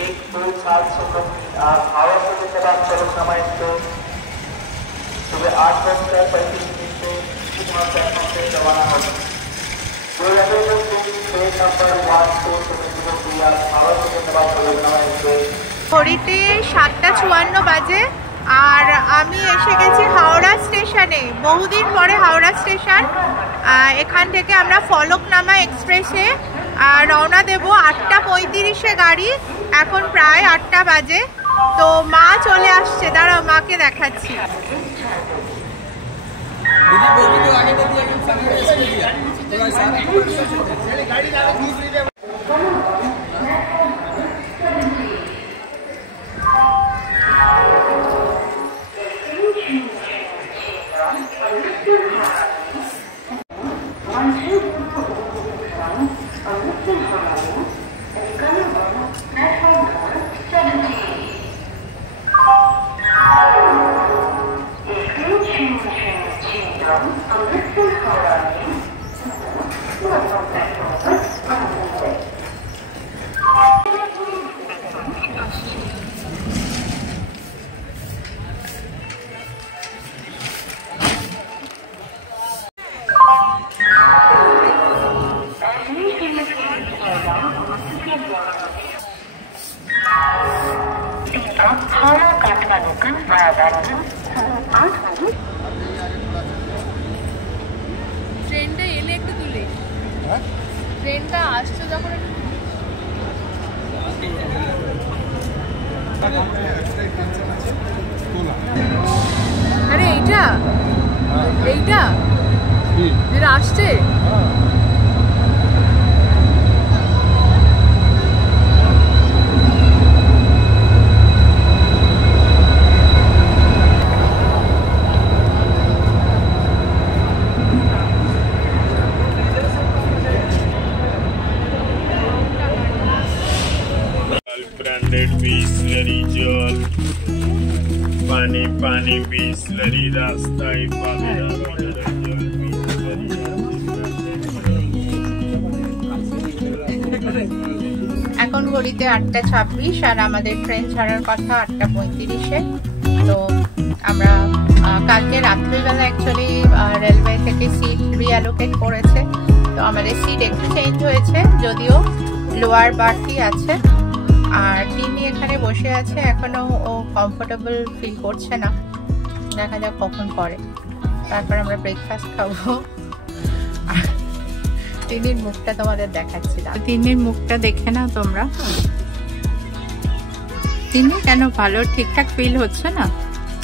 1 2 7 second और हावड़ा से के बाद फलकनामा एक्सप्रेस सुबह 8:35 पे शिमला प्लेटफॉर्म से रवाना होगी। ঘড়িতে 7:54 বাজে আর আমি এসে গেছি হাওড়া স্টেশনে। বহুদিন পরে হাওড়া স্টেশন। এখান থেকে আমরা ফলকনামা এক্সপ্রেসে রওনা দেব। 8:35 গাড়ি, এখন প্রায় 8টা বাজে। তো মা চলে আসছে, দাঁড়াও মাকে দেখাচ্ছি। ট্রেনটা এলে একটু তুলে, ট্রেনটা আসছে যখন আরে এইটা এইটা যেটা আসছে ब्रांडेड बिसलरी जल पानी पानी बिसलरी रास्ता এখন ঘড়িতে 8:26 আর আমাদের ট্রেন ছাড়ার কথা 8:35-এ। তো আমরা কালকে রাত্রিবেলা অ্যাকচুয়ালি রেলওয়ে থেকে সিট রিঅ্যালোকেট করেছে, তো আমাদের সিট একটু চেঞ্জ হয়েছে, যদিও লোয়ার বার্থই আছে। আর তিনি এখানে বসে আছে, এখনো ও কমফোর্টেবল ফিল করছে না, দেখা যাক কখন করে। তারপর আমরা ব্রেকফাস্ট খাবো। তিনির মুখটা তোমাদের দেখাচ্ছিলাম, তিনির মুখটা দেখে নাও তোমরা। তিনি কেন ভালো ঠিকঠাক ফিল হচ্ছে না?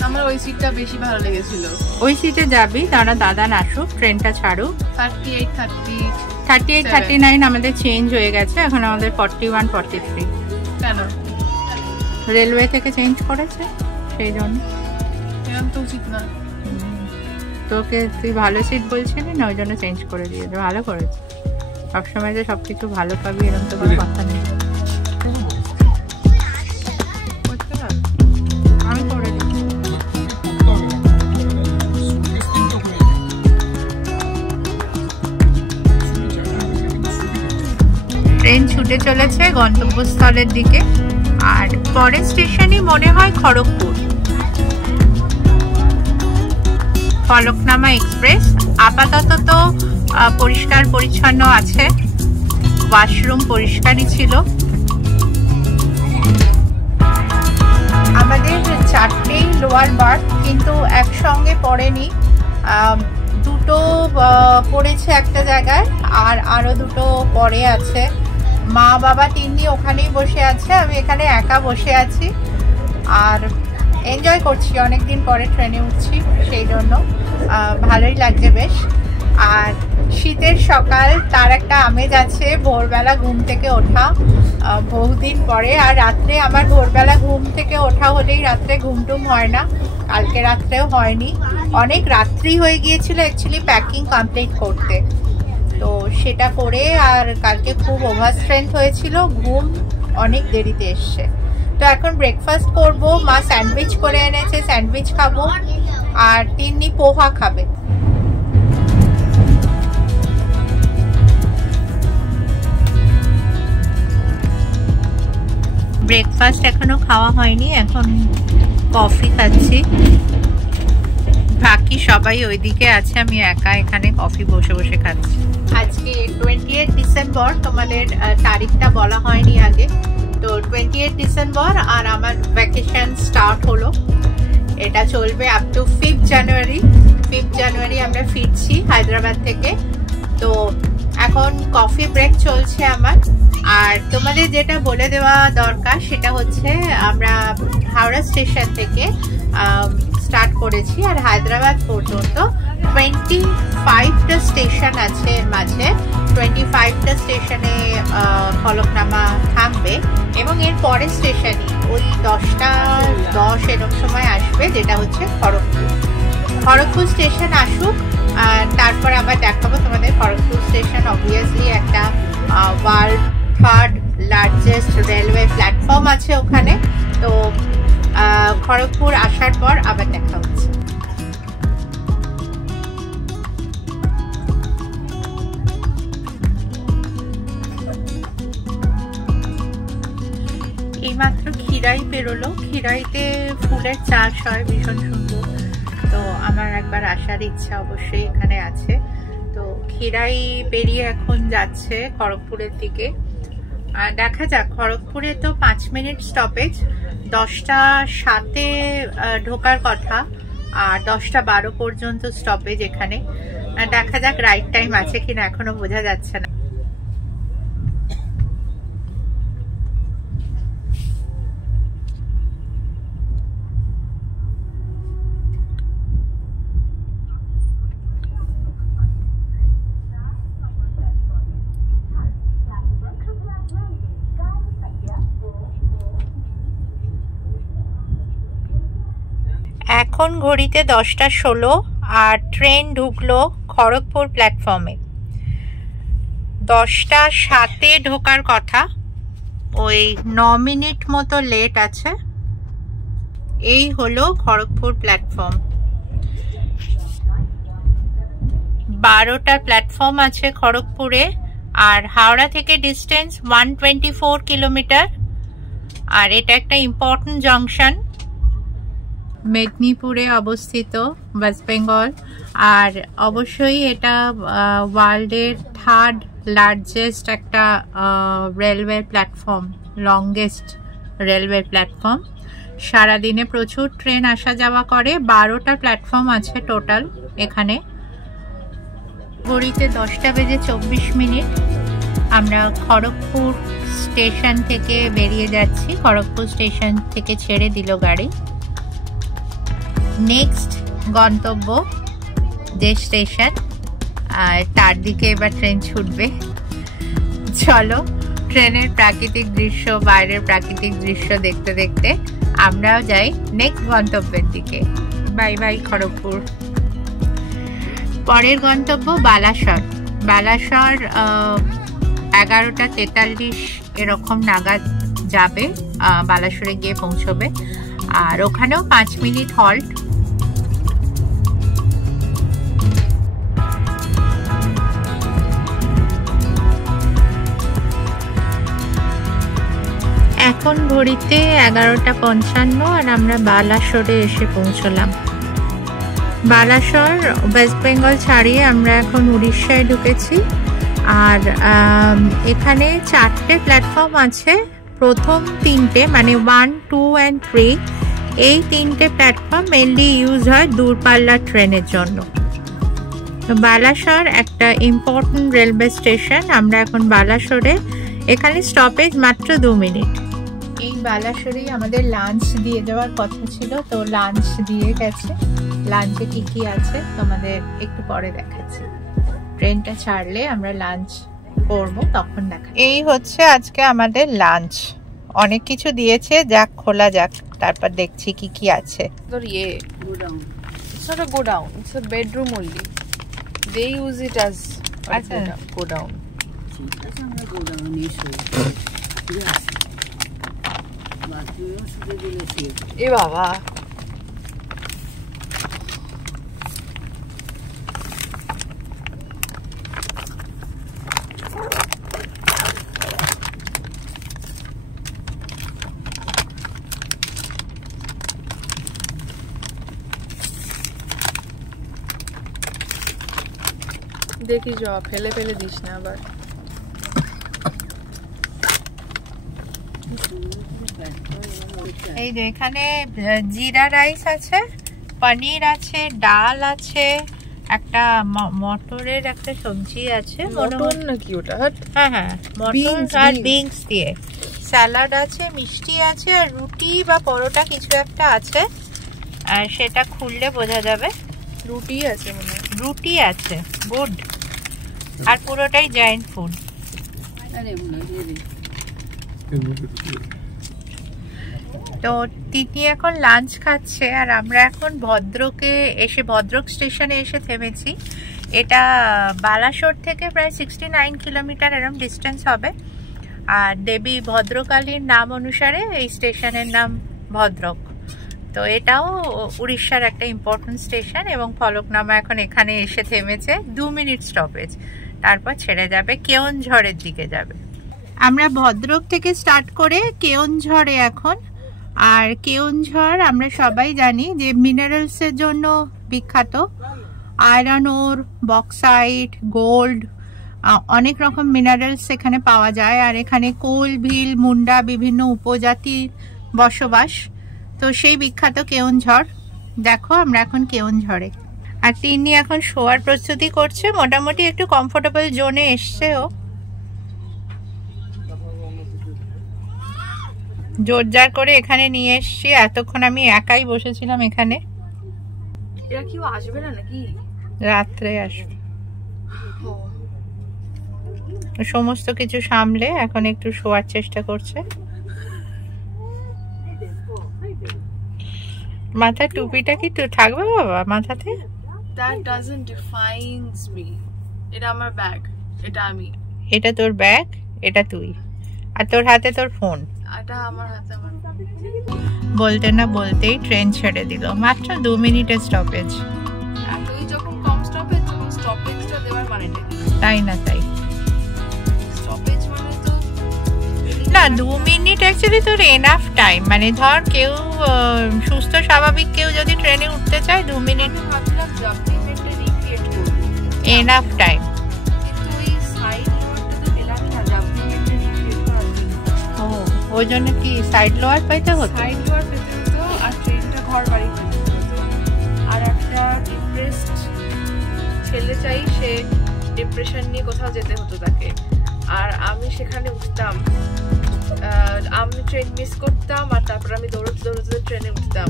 আমার ওই সিটটা বেশি ভালো লেগেছিল। ওই সিটে যাবি, তারা দাদা আসুক, ট্রেনটা ছাড়ুক। 38, 39 আমাদের চেঞ্জ হয়ে গেছে, এখন আমাদের 41, 43। কেন? রেলওয়ে থেকে চেঞ্জ করেছে, সেই জন্য। এরকম তো উচিত না। তোকে তুই ভালো সিট বলছিলি না, ওই জন্য চেঞ্জ করে দিয়েছে। ভালো করেছে, সবসময় যে সবকিছু ভালো পাবি এরকম তো কোনো কথা নেই। আমি করে দিচ্ছি। ট্রেন ছুটে চলেছে গন্তব্যস্থলের দিকে, আর পরের স্টেশনই মনে হয় খড়গপুর। ফলকনামা এক্সপ্রেস আপাতত তো পরিষ্কার পরিচ্ছন্ন আছে, ওয়াশরুম পরিষ্কারই ছিল। আমাদের 4টেই লোয়ার বার্থ, কিন্তু একসঙ্গে পড়েনি, দুটো পড়েছে একটা জায়গায়, আর আরো দুটো পরে আছে। মা বাবা তিন্নি ওখানেই বসে আছে, আমি এখানে একা বসে আছি, আর এনজয় করছি। অনেকদিন পরে ট্রেনে উঠছি, সেই জন্য ভালোই লাগছে বেশ। আর শীতের সকাল, তার একটা আমেজ আছে। ভোরবেলা ঘুম থেকে ওঠা বহুদিন পরে, আর রাত্রে আমার ভোরবেলা ঘুম থেকে ওঠা হলেই রাত্রে ঘুমটুম হয় না। কালকে রাত্রেও হয়নি, অনেক রাত্রি হয়ে গিয়েছিল অ্যাকচুয়ালি প্যাকিং কমপ্লিট করতে, তো সেটা করে। আর কালকে খুব ওভার স্ট্রেংথ হয়েছিল, ঘুম অনেক দেরিতে এসছে। তো এখন ব্রেকফাস্ট করব, মা স্যান্ডউইচ করে এনেছে, স্যান্ডউইচ খাবো, আর তিন্নি পোহা খাবে। ব্রেকফাস্ট এখনো খাওয়া হয়নি, এখন কফি খাচ্ছি। বাকি সবাই ওইদিকে আছে, আমি একা এখানে কফি বসে বসে খাচ্ছি। আজকে 28 ডিসেম্বর, তোমাদের তারিখটা বলা হয়নি আগে। তো 28 ডিসেম্বর আর আমার ভ্যাকেশন স্টার্ট হলো। এটা চলবে আপ টু 5 জানুয়ারি। 5 জানুয়ারি আমরা ফিরছি হায়দ্রাবাদ থেকে। তো এখন কফি ব্রেক চলছে আমার। আর তোমাদের যেটা বলে দেওয়া দরকার সেটা হচ্ছে আমরা হাওড়া স্টেশন থেকে স্টার্ট করেছি আর হায়দ্রাবাদ পর্যন্ত 25টা স্টেশন আছে এর মাঝে। 25টা স্টেশনে ফলকনামা থামবে এবং এর পরের স্টেশনই ওই 10টা 10 এরকম সময় আসবে, যেটা হচ্ছে খড়গপুর। খড়গপুর স্টেশন আসুক, তারপর আবার দেখাবো তোমাদের। খড়গপুর স্টেশন অবভিয়াসলি একটা world 3rd largest railway platform আছে ওখানে। তো খড়গপুর আসার পর আবার দেখা হচ্ছে। এইমাত্র খিরাই পেরোলো। খিরাইতে ফুলের চাষ হয়, ভীষণ সুন্দর। তো আমার একবার আসার ইচ্ছা অবশ্যই এখানে আছে। তো খিরাই পেরিয়ে এখন যাচ্ছে খড়গপুরের দিকে। দেখা যাক, খড়গপুরে তো 5 মিনিট স্টপেজ, 10টা 7-এ ঢোকার কথা আর 10টা 12 পর্যন্ত স্টপেজ এখানে। দেখা যাক রাইট টাইম আছে কিনা, এখনো বোঝা যাচ্ছে না। এখন ঘড়িতে 10টা 16 আর ট্রেন ঢুকলো খড়গপুর প্ল্যাটফর্মে। 10টা 7-এ ঢোকার কথা, ওই 9 মিনিট মতো লেট আছে। এই হলো খড়গপুর প্ল্যাটফর্ম। 12টার প্ল্যাটফর্ম আছে খড়গপুরে। আর হাওড়া থেকে ডিস্টেন্স 124 কিলোমিটার। আর এটা একটা ইম্পর্টেন্ট জাংশন, মেদিনীপুরে অবস্থিত, ওয়েস্ট বেঙ্গল। আর অবশ্যই এটা ওয়ার্ল্ডের 3rd লার্জেস্ট একটা railway platform, longest railway platform. সারাদিনে প্রচুর ট্রেন আসা যাওয়া করে। 12টা প্ল্যাটফর্ম আছে টোটাল এখানে। ঘড়িতে 10টা বেজে 24 মিনিট। আমরা খড়গপুর স্টেশন থেকে বেরিয়ে যাচ্ছি। খড়গপুর স্টেশন থেকে ছেড়ে দিল গাড়ি। নেক্সট গন্তব্য যে স্টেশন, তার দিকে এবার ট্রেন ছুটবে। চলো ট্রেনের প্রাকৃতিক দৃশ্য, বাইরের প্রাকৃতিক দৃশ্য দেখতে দেখতে আমরাও যাই নেক্সট গন্তব্যের দিকে। Bye bye Kharagpur. পরের গন্তব্য বালাসর। বালাসর 11টা 43 এরকম নাগাদ যাবে, বালাসরে গিয়ে পৌঁছবে। আর ওখানেও 5 মিনিট হল্ট। এখন ঘড়িতে 11টা 55 আর আমরা বালাসরে এসে পৌঁছলাম। বালাসর ওয়েস্ট বেঙ্গল ছাড়িয়ে আমরা এখন উড়িষ্যায় ঢুকেছি। আর এখানে 4টে প্ল্যাটফর্ম আছে। প্রথম 3টে মানে 1, 2 and 3, এই 3টে প্ল্যাটফর্ম মেনলি ইউজ হয় দূরপাল্লার ট্রেনের জন্য। তো বালাসর একটা ইম্পর্টেন্ট রেলওয়ে স্টেশন। আমরা এখন বালাসরে, এখানে স্টপেজ মাত্র 2 মিনিট। এই বালাসরেই আমাদের লাঞ্চ দিয়ে যাওয়ার কথা ছিল, তো লাঞ্চ দিয়ে গেছে। লাঞ্চে কি কি আছে তোমাদের একটু পরে দেখাচ্ছি। ট্রেনটা ছাড়লে আমরা লাঞ্চ করবো, তখন দেখা। এই হচ্ছে আজকে আমাদের লাঞ্চ। অনেক কিছু দিয়েছে, যাক খোলা যাক, তারপর দেখছি কি কি আছে। It's not a go down, it's a bedroom only. They use it as a go down. এ বাবা, দেখি জ ফেলে ফেলে দিস না আবার। এই যে এখানে জিরা রাইস আছে, পনির আছে, ডাল আছে, একটা মটরের একটা সবজি আছে, মটন নাকি ওটা? হ্যাঁ হ্যাঁ মটর আর বিনস দিয়ে, স্যালাড আছে, মিষ্টি আছে, আর রুটি বা পরোটা কিছু একটা আছে, আর সেটা খুললে বোঝা যাবে। রুটি আছে মনে হয়। রুটি আছে, গুড। আর পুরোটাই জায়ান্ট ফুড। তো তিতলি এখন লাঞ্চ খাচ্ছে, আর আমরা এখন ভদ্রক স্টেশনে এসে থেমেছি। এটা বালাসোর থেকে প্রায় 69 কিলোমিটার এরকম ডিস্টেন্স হবে। আর দেবী ভদ্রকালীর নাম অনুসারে এই স্টেশনের নাম ভদ্রক। তো এটাও উড়িষ্যার একটা ইম্পর্টেন্ট স্টেশন, এবং ফলকনামা এখন এখানে এসে থেমেছে। 2 মিনিট স্টপেজ, তারপর ছেড়ে যাবে, কেওনঝড়ের দিকে যাবে। আমরা ভদ্রক থেকে স্টার্ট করে কেওনঝড়ে এখন। আর কেওনঝড় আমরা সবাই জানি যে মিনারেলসের জন্য বিখ্যাত। আয়রন ওর, বক্সাইট, গোল্ড, অনেক রকম মিনারেলস এখানে পাওয়া যায়। আর এখানে কোল, ভিল, মুন্ডা বিভিন্ন উপজাতির বসবাস। তো সেই বিখ্যাত কেওনঝড়। দেখো আমরা এখন কেওনঝড়ে। আর তিনি এখন শোয়ার প্রস্তুতি করছে, মোটামুটি একটু কমফোর্টেবল জোনে এসছে ও। জোরজার করে এখানে নিয়ে এসছি। এতক্ষণ আমি একাই বসেছিলাম এখানে। এরা কেউ আসবে না নাকি? রাত্রে আসবে। সমস্ত কিছু সামলে এখন একটু শোয়ার চেষ্টা করছে। মাথায় টুপিটা কি থাকবে বাবা মাথাতে? That doesn't defines me. এটা আমার ব্যাগ, এটা আমি। এটা তোর ব্যাগ, এটা তুই, আর তোর হাতে তোর ফোন। এটা আমার হাতে আমার। বলতে না বলতেই ট্রেন ছেড়ে দিল। মাত্র 2 মিনিটের স্টপেজ। এতই যখন কম স্টপেজ, তখন স্টপেজটা দেওয়ার মানেটা কি? তাই না তাই? স্টপেজ মানে তো না, 2 মিনিট অ্যাকচুয়ালি তোর এনাফ টাইম। মানে ধর কেউ সুস্থ স্বাভাবিক কেউ যদি ট্রেনে উঠতে চায় 2 মিনিট ভাবছিলাম জাবলিমেন্টে রিক্রিয়েট করব। Enough time. কিন্তু ওই সাইড লোয়ারটা তো পেলাম না জাবলিমেন্টে রিক্রিয়েট করার জন্য। ও, ওই জন্য কি সাইড লোয়ার পাইতে হতো? সাইড লোয়ার পেতে হতো, আর ট্রেনটা ঘর বাড়ি পেতে হতো। আর একটা ডিপ্রেসড ছেলে চাই, সে ডিপ্রেশন নিয়ে কোথাও যেতে হতো তাকে। আর আমি সেখানে উঠতাম, আমি ট্রেন মিস করতাম, আর তারপর আমি দৌড়তে দৌড়তে ট্রেনে উঠতাম।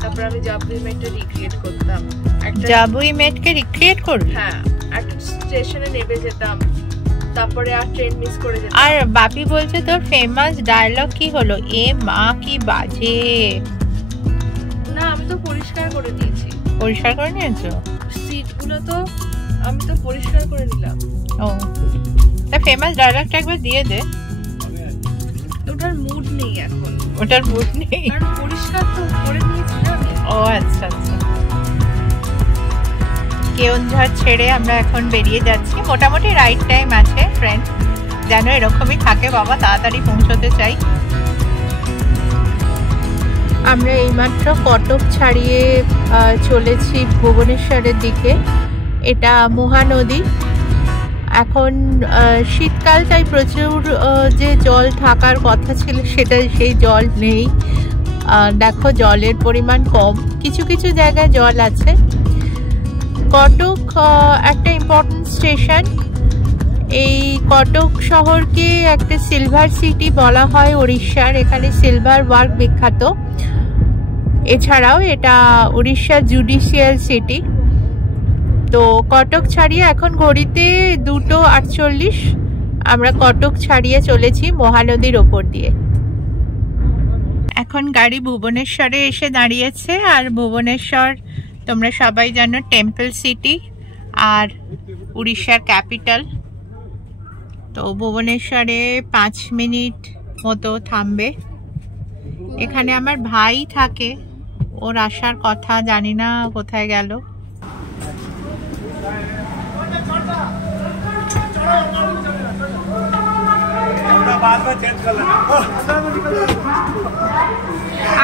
তারপর আমি জাবলিমেন্টে রিক্রিয়েট করতাম। জাবলিমেন্টকে রিক্রিয়েট করবি? হ্যাঁ, একটা স্টেশনে নেমে যেতাম, তারপরে আর ট্রেন মিস করে যেতাম। আর বাপি বলছে তোর ফেমাস ডায়লগ কি হলো? এ মা কি বাজে। না, আমি তো পরিষ্কার করে দিয়েছি। পরিষ্কার করে নিয়েছো? সিটগুলো তো আমি তো পরিষ্কার করে নিলাম। ও, তা ফেমাস ডায়লগটা একবার দিয়ে দে। ওটার মুড নেই এখন। ওটার মুড নেই, কারণ পরিষ্কার তো করে দিয়েছি না আমি। ও আচ্ছা আচ্ছা। কেওনঝড় ছেড়ে আমরা এখন বেরিয়ে যাচ্ছি। মোটামুটি রাইট টাইম আছে ট্রেন, যেন এরকমই থাকে বাবা, তাড়াতাড়ি পৌঁছতে চাই। আমরা এইমাত্র কটক ছাড়িয়ে চলেছি ভুবনেশ্বরের দিকে। এটা মহানদী। এখন শীতকাল, তাই প্রচুর যে জল থাকার কথা ছিল সেটা সেই জল নেই। দেখো জলের পরিমাণ কম, কিছু কিছু জায়গায় জল আছে। কটক একটা ইম্পর্টেন্ট স্টেশন। এই কটক শহরকে একটা সিলভার সিটি বলা হয় উড়িষ্যার। এখানে সিলভার ওয়ার্ক বিখ্যাত। এছাড়াও এটা উড়িষ্যার জুডিশিয়াল সিটি। তো কটক ছাড়িয়ে এখন ঘড়িতে 2:48 আমরা কটক ছাড়িয়ে চলেছি মহানদীর ওপর দিয়ে। এখন গাড়ি ভুবনেশ্বরে এসে দাঁড়িয়েছে। আর ভুবনেশ্বর তোমরা সবাই জানো টেম্পল সিটি আর উড়িষ্যার ক্যাপিটাল। তো ভুবনেশ্বরে 5 মিনিট মতো থামবে। এখানে আমার ভাই থাকে, ওর আসার কথা, জানি না কোথায় গেল।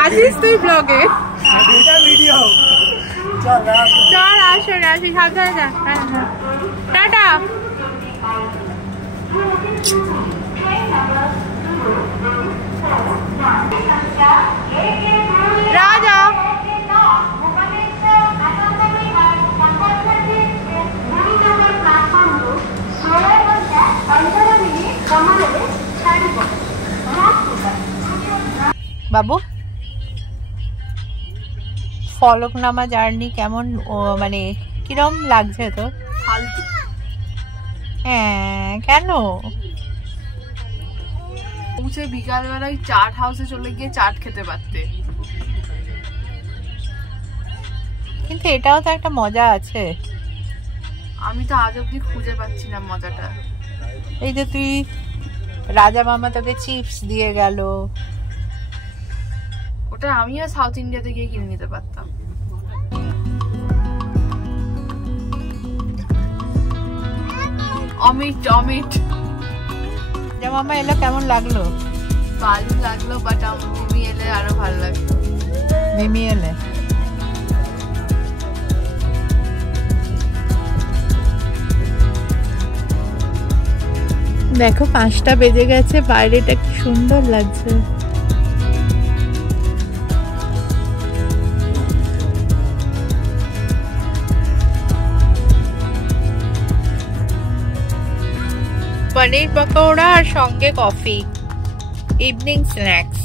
আসিস তুই ব্লগে? চল আসো আসি, সাবধানে যা। হ্যাঁ হ্যাঁ, টাটা। রাজা বাবু, ফলকনামা জার্নি কেমন, মানে কিরম লাগছে তোর? ফালতু। হ্যাঁ, কেন? পৌঁছে বিকালবেলায় চাট হাউসে চলে গিয়ে চাট খেতে পারতে। কিন্তু এটাও তো একটা মজা আছে। আমি তো আজ অব্দি খুঁজে পাচ্ছি না মজাটা। এই যে তুই, রাজা মামা তোকে চিপস দিয়ে গেল, ওটা আমিও সাউথ ইন্ডিয়াতে গিয়ে কিনে নিতে পারতাম। Omit omit. রাজা মামা এলো, কেমন লাগলো? ভালো লাগলো, বাট মিমি এলে আরো ভালো লাগলো। মিমি এলে দেখো 5টা বেজে গেছে, বাইরেটা কি সুন্দর লাগছে। পনির পকোড়া আর সঙ্গে কফি, ইভিনিং স্ন্যাক্স।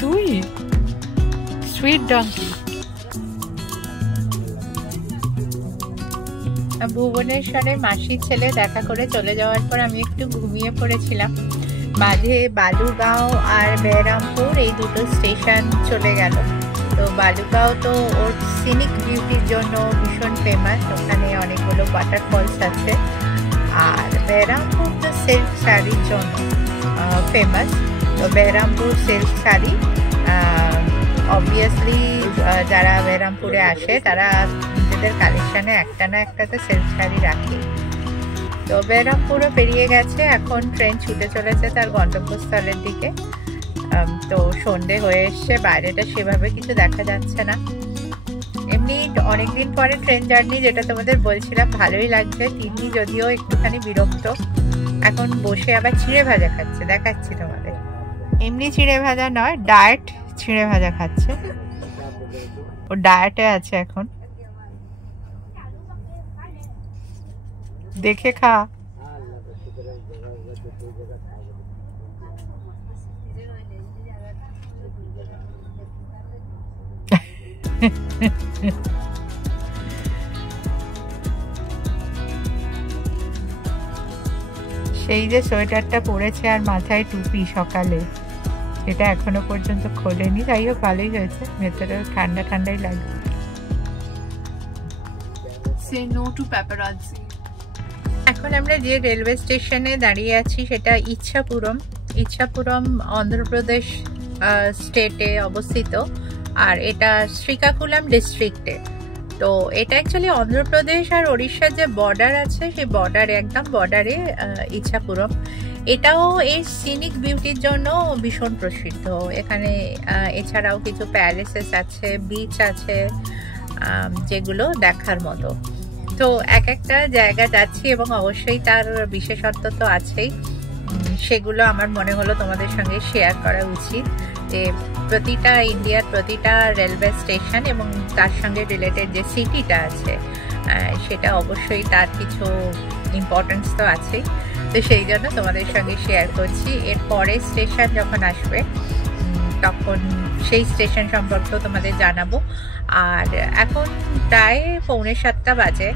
তুই সুইট ডঙ্কি। ভুবনেশ্বরে মাসির ছেলে দেখা করে চলে যাওয়ার পর আমি একটু ঘুমিয়ে পড়েছিলাম। মাঝে বালুগাঁও আর বেরামপুর এই দুটো স্টেশন চলে গেল। তো বালুগাঁও তো ওর সিনিক বিউটির জন্য ভীষণ ফেমাস, ওখানে অনেকগুলো ওয়াটারফলস আছে। আর বেরামপুর তো সিল্ক শাড়ির জন্য ফেমাস। তো বেরামপুর সিল্ক শাড়ি, অবভিয়াসলি যারা বেরামপুরে আসে তারা নিজেদের কালেকশানে একটা না একটা তো সিল্ক শাড়ি রাখে। তো বেরামপুরও পেরিয়ে গেছে, এখন ট্রেন ছুটে চলেছে তার গন্তব্যস্থলের দিকে। তো সন্ধে হয়ে এসছে, বাইরেটা সেভাবে কিছু দেখা যাচ্ছে না। এমনি অনেকদিন পরে ট্রেন জার্নি, যেটা তোমাদের বলছিলাম, ভালোই লাগছে। তিনি যদিও একটুখানি বিরক্ত, এখন বসে আবার চিড়ে ভাজা খাচ্ছে, দেখাচ্ছি তোমাদের। এমনি চিড়ে ভাজা নয়, ডায়েট চিড়ে ভাজা খাচ্ছে। ও ডায়েটে আছে এখন, দেখে খা। সেই যে সোয়েটারটা পরেছে আর মাথায় টুপি সকালে, সেটা এখনো পর্যন্ত খোলেনি। যাই হোক, ভালোই হয়েছে, ভেতরে ঠান্ডা ঠান্ডাই লাগবে। Say no to paparazzi. এখন আমরা যে রেলওয়ে স্টেশনে দাঁড়িয়ে আছি সেটা ইচ্ছাপুরম। ইচ্ছাপুরম অন্ধ্রপ্রদেশ স্টেটে অবস্থিত, আর এটা শ্রীকাকুলাম ডিস্ট্রিক্টে। তো এটা অ্যাকচুয়ালি অন্ধ্রপ্রদেশ আর ওড়িশার যে বর্ডার আছে, সেই বর্ডারে, একদম বর্ডারে ইচ্ছাপুরম। এটাও এই সিনিক বিউটির জন্য ভীষণ প্রসিদ্ধ। এখানে এছাড়াও কিছু প্যালেসেস আছে, বিচ আছে, যেগুলো দেখার মতো। তো এক একটা জায়গা যাচ্ছি এবং অবশ্যই তার বিশেষত্ব তো আছেই, সেগুলো আমার মনে হলো তোমাদের সঙ্গে শেয়ার করা উচিত। যে প্রতিটা ইন্ডিয়ার প্রতিটা রেলওয়ে স্টেশন এবং তার সঙ্গে রিলেটেড যে সিটিটা আছে, সেটা অবশ্যই তার কিছু ইম্পর্টেন্স তো আছেই। তো সেই জন্য তোমাদের সঙ্গে শেয়ার করছি। এর পরে স্টেশন যখন আসবে তখন সেই স্টেশন সম্পর্কেও তোমাদের জানাবো। আর এখন প্রায় 6:45 বাজে,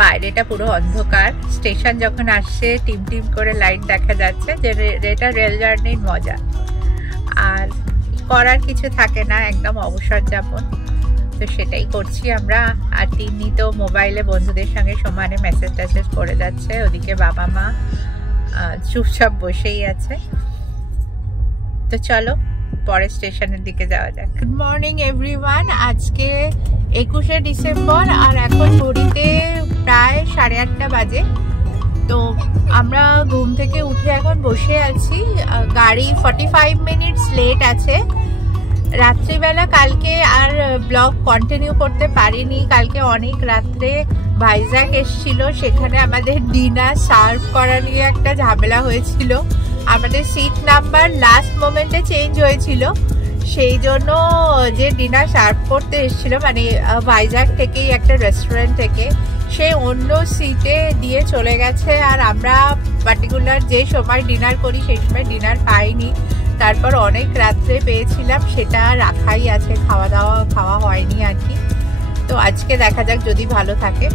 বাইরেটা পুরো অন্ধকার। স্টেশন যখন আসছে টিম টিম করে লাইট দেখা যাচ্ছে, যে এটা রেল জার্নির মজা। আর করার কিছু থাকে না, একদম অবসর যাপন। তো সেটাই করছি আমরা। আর তিনি তো মোবাইলে বন্ধুদের সঙ্গে সমানে মেসেজ টেসেজ করে যাচ্ছে, ওদিকে বাবা মা চুপচাপ বসেই আছে। তো চলো পরের স্টেশনের দিকে যাওয়া যাক। গুড মর্নিং এভরিওয়ান, আজকে 21শে ডিসেম্বর আর এখন ঘড়িতে প্রায় 8:30 বাজে। তো আমরা ঘুম থেকে উঠে এখন বসে আছি, গাড়ি 45 মিনিটস লেট আছে। রাত্রিবেলা কালকে আর ব্লগ কন্টিনিউ করতে পারিনি, কালকে অনেক রাত্রে ভাইজ্যাগ এসেছিল, সেখানে আমাদের ডিনার সার্ভ করা নিয়ে একটা ঝামেলা হয়েছিল। আমাদের সিট নাম্বার লাস্ট মোমেন্টে চেঞ্জ হয়েছিল, সেই জন্য যে ডিনার সার্ভ করতে এসেছিল মানে ভাইজ্যাগ থেকেই একটা রেস্টুরেন্ট থেকে, সে অন্য সিটে দিয়ে চলে গেছে। আর আমরা পার্টিকুলার যে সময় ডিনার করি সেই সময় ডিনার পাইনি, তারপর অনেক রাত্রে পেয়েছিলাম, সেটা রাখাই আছে, খাওয়া হয়নি আর কি। তো আজকে দেখা যাক যদি ভালো থাকে।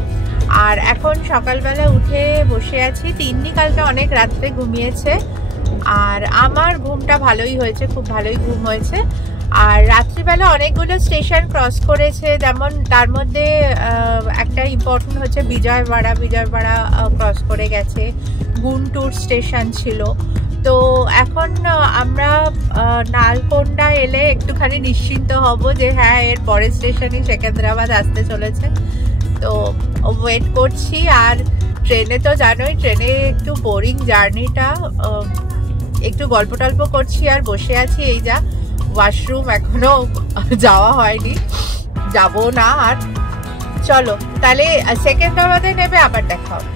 আর এখন সকালবেলা উঠে বসে আছি। তিন্নি কালকে অনেক রাত্রে ঘুমিয়েছে আর আমার ঘুমটা ভালোই হয়েছে, খুব ভালোই ঘুম হয়েছে। আর রাত্রিবেলা অনেকগুলো স্টেশন ক্রস করেছে, যেমন তার মধ্যে একটা ইম্পর্টেন্ট হচ্ছে বিজয়ওয়াড়া ক্রস করে গেছে, গুন্টুর স্টেশন ছিল। তো এখন আমরা নালকোন্ডা এলে একটুখানি নিশ্চিন্ত হব যে হ্যাঁ এর পরের স্টেশনই সেকেন্দ্রাবাদ আসতে চলেছে। তো ওয়েট করছি। আর ট্রেনে তো জানোই, ট্রেনে একটু বোরিং জার্নিটা, একটু গল্প টল্প করছি আর বসে আছি। এই যা ওয়াশরুম এখনো যাওয়া হয়নি, যাবো না। আর চলো তাহলে সেকেন্দ্রাবাদে নেবে, আবার দেখা হবে।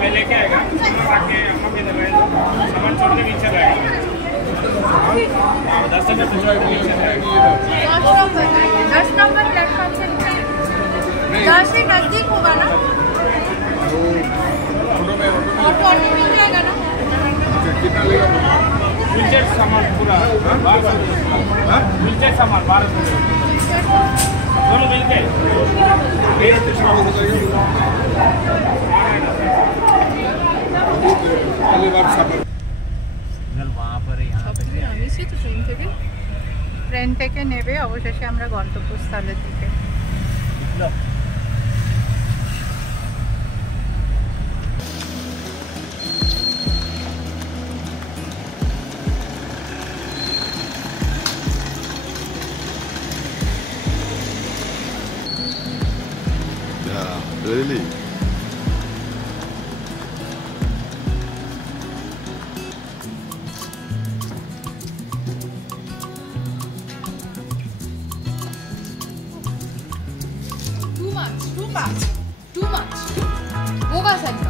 मैं लेके आएगा सामान छोड़ के नीचे आएगा 10 नंबर प्लेटफॉर्म से यहाँ से नजदीक होगा ना, ऑटो मिल जाएगा ना। कितना लेगा? व्हीलचेयर सामान पूरा 1200, व्हीलचेयर सामान 1200 दोनों मिलके ট্রেন থেকে নেবে। অবশেষে আমরা গন্তব্যস্থলের দিকে। Yeah, really? Too much. होगा सर।